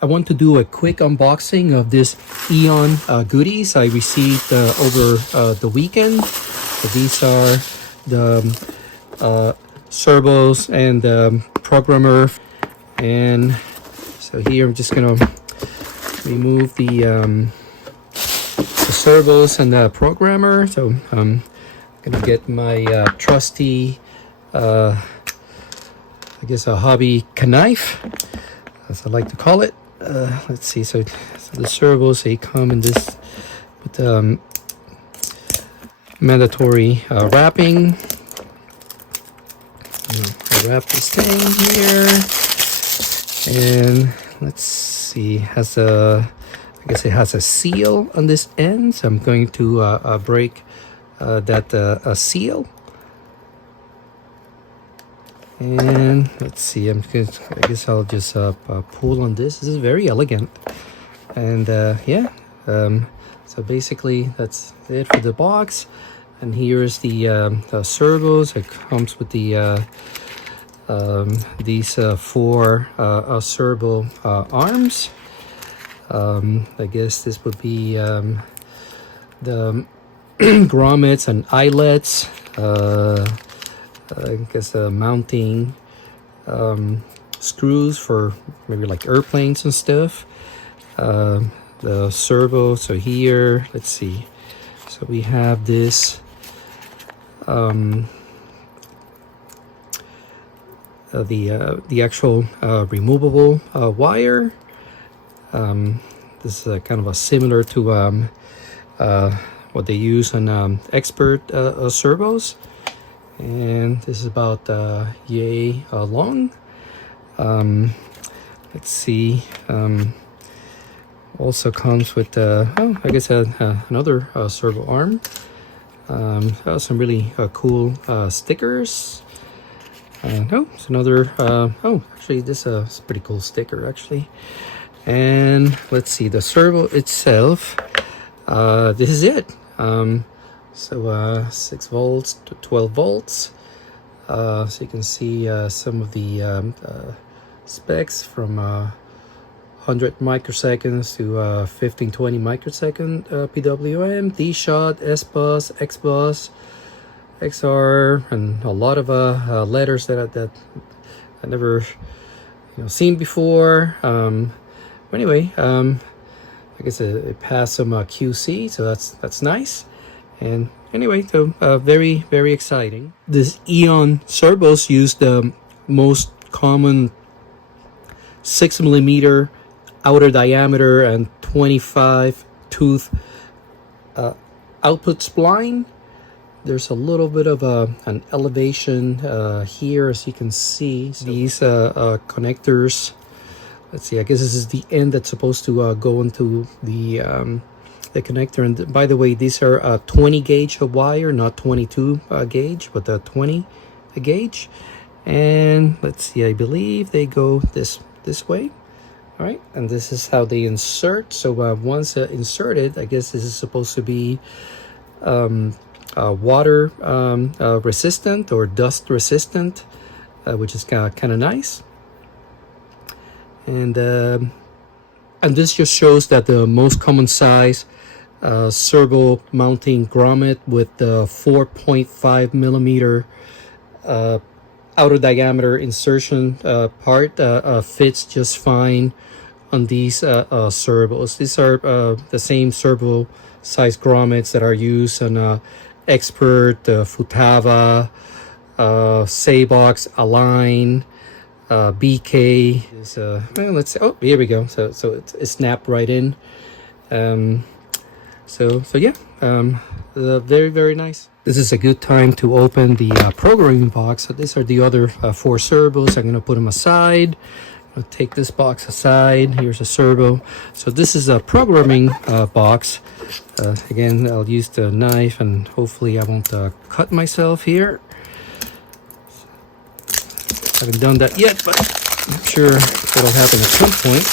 I want to do a quick unboxing of this AEON goodies I received over the weekend. So these are the servos and the programmer. And so here I'm just gonna remove the servos and the programmer. So I'm gonna get my trusty, I guess a hobby knife, as I like to call it. Let's see. So the servos, they come in this with mandatory wrapping. I'll wrap this thing here, and let's see. Has a, I guess it has a seal on this end. So I'm going to break that seal. And let's see, I guess I'll just pull on this. This is very elegant. And yeah, so basically that's it for the box. And here's the servos. It comes with the these four servo arms. I guess this would be the grommets and eyelets. I guess mounting screws for maybe like airplanes and stuff. The servo. So here, let's see. So we have this the actual removable wire. This is kind of a similar to what they use on expert servos. And this is about yay long. Let's see. Also comes with oh, I guess another servo arm. Some really cool stickers. No, it's another. Oh, actually, this is a pretty cool sticker actually. And let's see, the servo itself. This is it. So 6 volts to 12 volts. So you can see some of the specs from 100 microseconds to 1520 microsecond PWM, D-Shot, S-Bus, X-Bus, XR, and a lot of letters that I never seen before. Anyway, I guess it passed some QC, so that's nice. And anyway, so very, very exciting. This AEON servos use the most common 6mm outer diameter and 25 tooth output spline. There's a little bit of an elevation here, as you can see. These connectors. Let's see. I guess this is the end that's supposed to go into the connector. And by the way, these are 20 gauge of wire, not 22 gauge, but the 20 gauge. And let's see, I believe they go this way. All right, and this is how they insert. So once inserted, I guess this is supposed to be water resistant or dust resistant, which is kind of nice. And this just shows that the most common size servo mounting grommet with the 4.5 millimeter outer diameter insertion part fits just fine on these servos. These are the same servo size grommets that are used on Expert, Futaba, Sabox, Align, BK. Well, let's see. Oh, here we go. So it's snapped right in. So yeah, very, very nice. This is a good time to open the programming box. So these are the other 4 servos. I'm gonna put them aside. I'll take this box aside. Here's a servo. So this is a programming box. Again, I'll use the knife, and hopefully I won't cut myself here. Haven't done that yet, but I'm sure that'll happen at some point.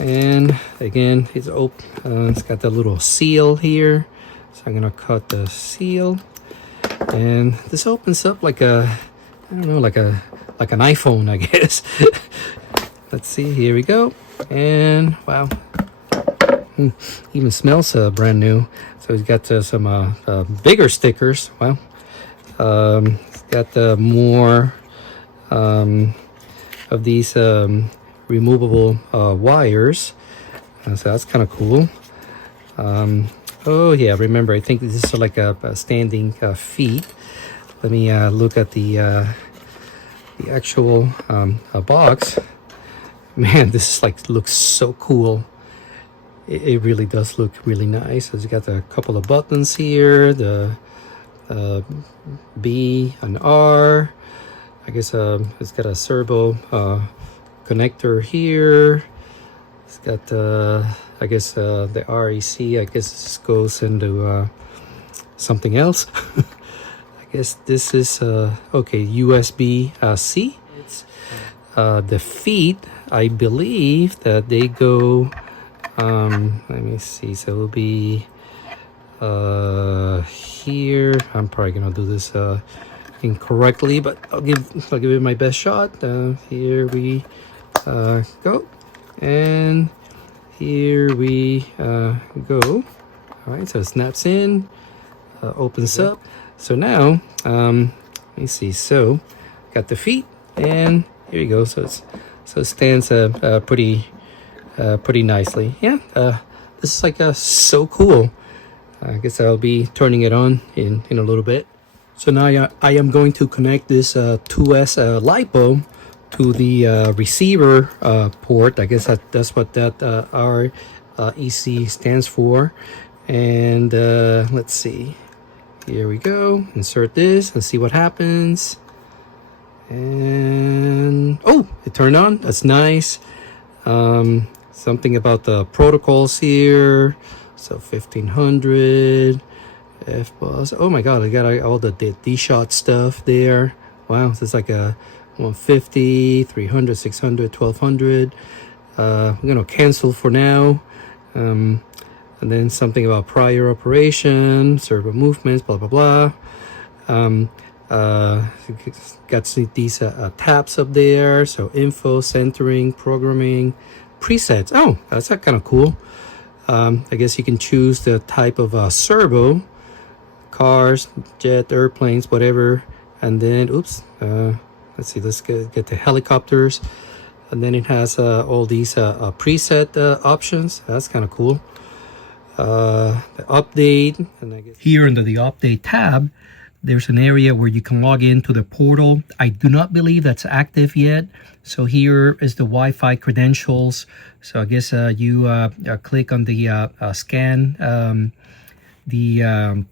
And again, it's open. It's got that little seal here, so I'm gonna cut the seal. And this opens up like a, I don't know, like an iPhone, I guess. let's see, here we go. And wow, even smells brand new. So he's got some bigger stickers. Wow. It's got more of these removable wires. So that's kind of cool. Oh yeah, remember, I think this is like a standing feet. Let me look at the actual box. Man, this is like looks so cool. It really does look really nice. It's got a couple of buttons here, the B and R. I guess it's got a servo connector here. It's got I guess the REC. I guess this goes into something else. I guess this is okay, USB C. It's the feet. I believe that they go. Let me see. So it'll be here. I'm probably gonna do this incorrectly, but I'll give it my best shot. Here we go, and here we go. All right, so it snaps in, opens up. So now let me see. So got the feet, and here you go. So it stands pretty nicely. Yeah, this is like so cool. I guess I'll be turning it on in a little bit. So now I am going to connect this 2S LiPo to the receiver port. I guess that's what that REC stands for. And let's see. Here we go. Insert this and see what happens. And oh, it turned on. That's nice. Something about the protocols here. So 1500 F bus. Oh my god, I got all the D-shot stuff there. Wow, this is like a 150, 300, 600, 1200. I'm gonna cancel for now. And then something about prior operation, servo movements, blah blah blah. Got these tabs up there. So info, centering, programming, presets. Oh, that's kind of cool. I guess you can choose the type of servo, cars, jet, airplanes, whatever. And then, oops, let's see, let's get the helicopters. And then it has all these preset options. That's kind of cool. The update, and I guess here under the update tab, there's an area where you can log into the portal. I do not believe that's active yet. So here is the Wi-Fi credentials. So I guess you click on the scan the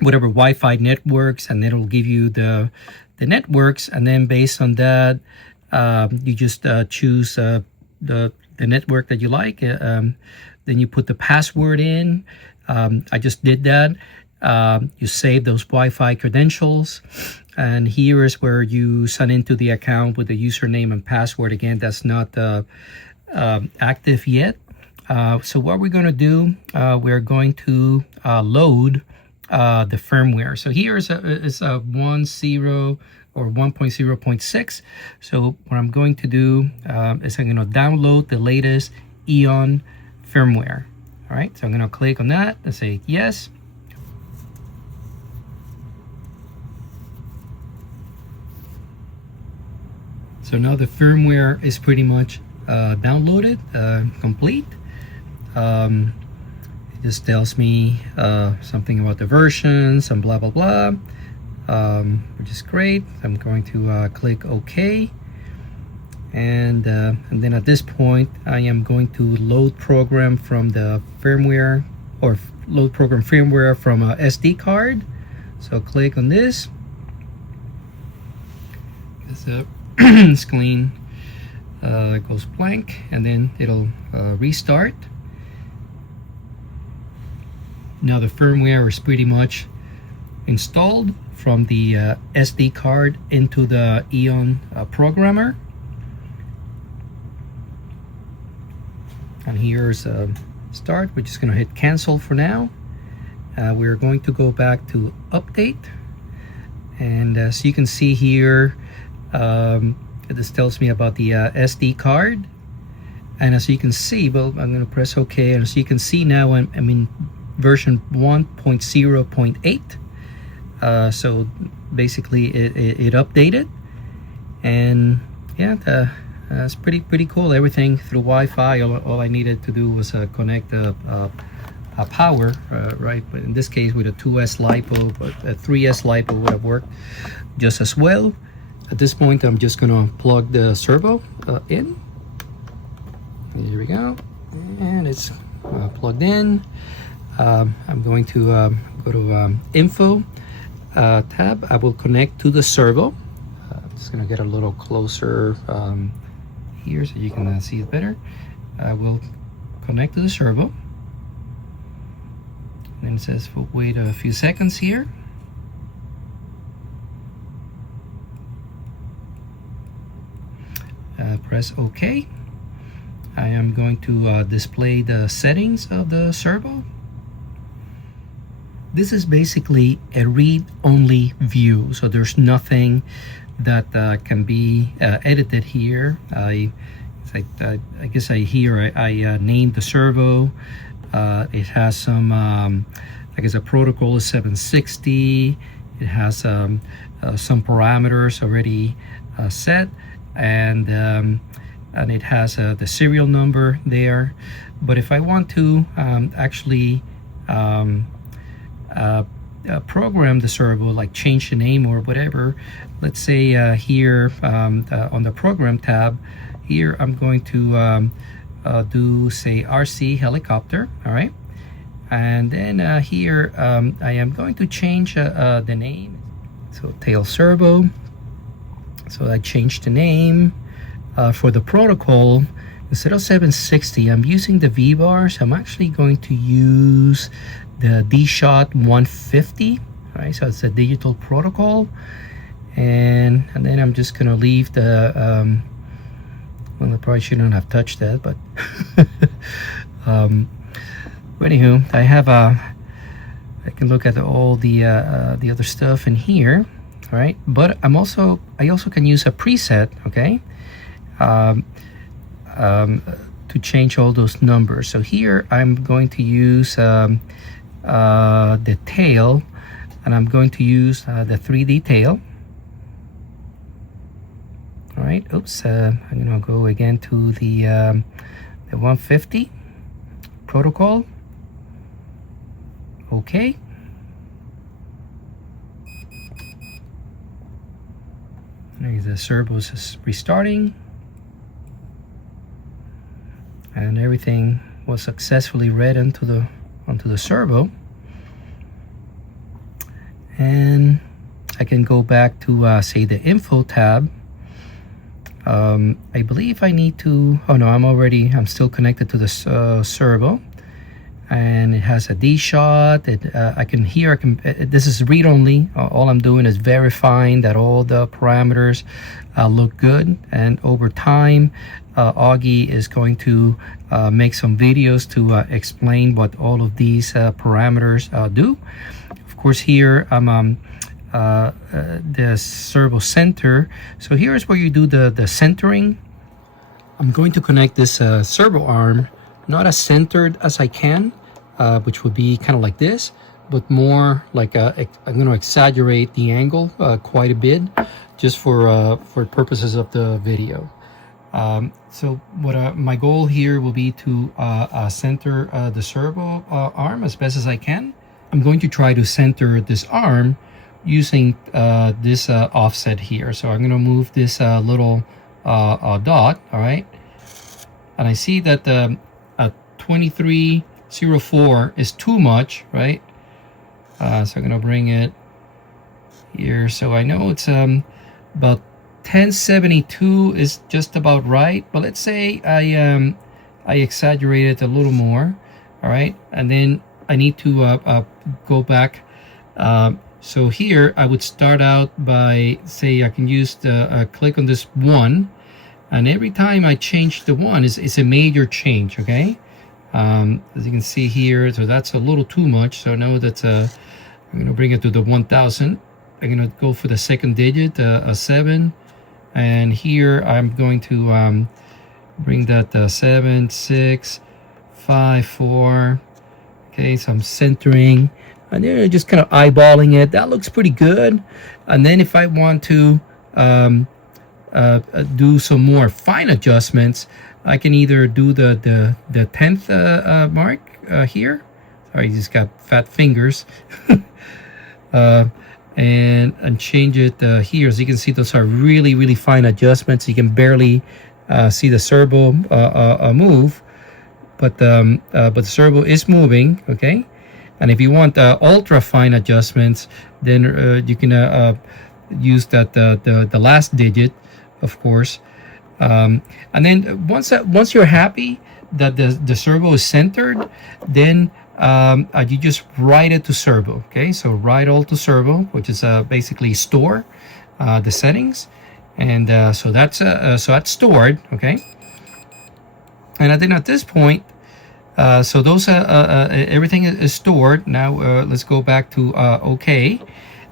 whatever Wi-Fi networks, and it'll give you the networks. And then based on that, you just choose the network that you like. Then you put the password in. I just did that. You save those Wi-Fi credentials, and here is where you sign into the account with the username and password. Again, that's not active yet. So what we're going to do, we're going to load the firmware. So here is a 1.0 or 1.0.6. So what I'm going to do is I'm going to download the latest AEON firmware. All right, so I'm going to click on that and say yes. So now the firmware is pretty much downloaded, complete. It just tells me something about the versions and blah blah blah, which is great. I'm going to click OK, and then at this point I am going to load program from the firmware, or load program firmware from a SD card. So click on this. Screen goes blank, and then it'll restart. Now the firmware is pretty much installed from the SD card into the AEON programmer. And here's a start. We're just going to hit cancel for now. We're going to go back to update, and as you can see here, this tells me about the SD card. And as you can see, well, I'm going to press OK. And as you can see now, I'm in version 1.0.8. So basically, it updated. And yeah, it's pretty cool. Everything through Wi-Fi. All I needed to do was connect a power, right? But in this case, with a 2S LiPo, but a 3S LiPo would have worked just as well. At this point, I'm just going to plug the servo in. Here we go, and it's plugged in. I'm going to go to Info tab. I will connect to the servo. I'm just going to get a little closer here so you can see it better. I will connect to the servo. And then it says wait a few seconds here. Press OK. I am going to display the settings of the servo. This is basically a read-only view, so there's nothing that can be edited here. I guess I named the servo. It has some, I guess, a protocol is 760. It has some parameters already set, and it has the serial number there. But if I want to actually program the servo, like change the name or whatever, let's say here on the program tab, here I'm going to do, say, RC helicopter, all right? And then here I am going to change the name. So tail servo. So I changed the name. For the protocol, instead of 760, I'm using the V-bar, so I'm actually going to use the D-Shot 150. All right, so it's a digital protocol, and then I'm just gonna leave the well, I probably shouldn't have touched that, but anywho, I have I can look at all the other stuff in here. All right, but I also can use a preset, okay, to change all those numbers. So here I'm going to use the tail, and I'm going to use the 3D tail. All right, oops, I'm gonna go again to the 150 protocol. Okay. The servos is restarting, and everything was successfully read onto the servo. And I can go back to say the info tab. I believe I need to, oh no, I'm still connected to the servo, and it has a D-Shot. This is read only. All I'm doing is verifying that all the parameters look good, and over time Augie is going to make some videos to explain what all of these parameters do. Of course, here I'm the servo center. So here's where you do the centering. I'm going to connect this servo arm not as centered as I can, which would be kind of like this, but more like I'm going to exaggerate the angle quite a bit, just for purposes of the video. So what my goal here will be to center the servo arm as best as I can. I'm going to try to center this arm using this offset here. So I'm going to move this little dot, all right? And I see that the 2304 is too much, right? So I'm going to bring it here. So I know it's about 1072 is just about right, but let's say I exaggerate it a little more, all right? And then I need to go back. So here I would start out by, say, I can use the click on this 1, and every time I change the 1 is a major change, okay? As you can see here, so that's a little too much. So I know that I'm going to bring it to the 1000. I'm going to go for the second digit, a 7, and here I'm going to bring that 7, 6, 5, 4. Okay, so I'm centering, and then just kind of eyeballing it. That looks pretty good. And then if I want to do some more fine adjustments, I can either do the 10th mark here. Sorry, he's got fat fingers. And change it here. As you can see, those are really fine adjustments. You can barely see the servo move, but the servo is moving. Okay, and if you want ultra fine adjustments, then you can use that the last digit, of course. And then once you're happy that the servo is centered, then you just write it to servo. Okay, so write all to servo, which is basically store the settings, and so that's stored. Okay, and then at this point, so those everything is stored. Now let's go back to OK.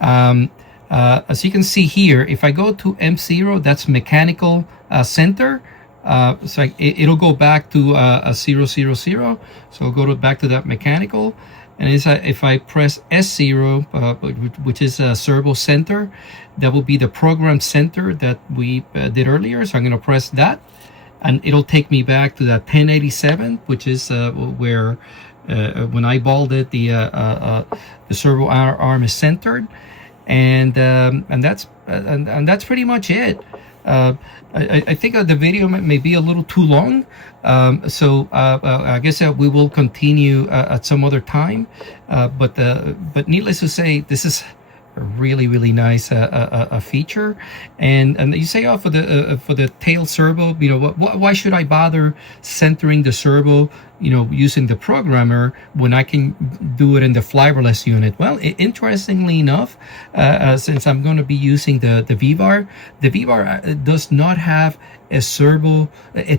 As you can see here, if I go to M0, that's mechanical center. So it'll go back to 0, 0, 0. So I'll go back to that mechanical, and if I press S0, which is servo center, that will be the program center that we did earlier. So I'm going to press that, and it'll take me back to that 1087, which is where when I balled it, the servo arm is centered, and that's pretty much it. I think the video may be a little too long, so I guess we will continue at some other time. But needless to say, this is a really nice feature. And you say, oh, for the tail servo, you know, why should I bother centering the servo, you know, using the programmer when I can do it in the flybarless unit? Well, interestingly enough, since I'm going to be using the VBAR does not have a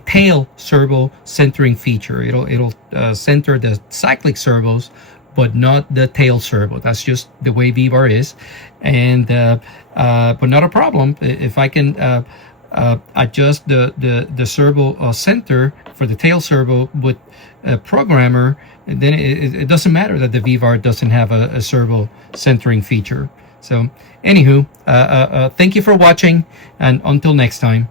tail servo centering feature. It'll center the cyclic servos, but not the tail servo. That's just the way VBAR is, and but not a problem if I can adjust the servo center for the tail servo with a programmer. Then it doesn't matter that the VBAR doesn't have a servo centering feature. So anywho, thank you for watching, and until next time.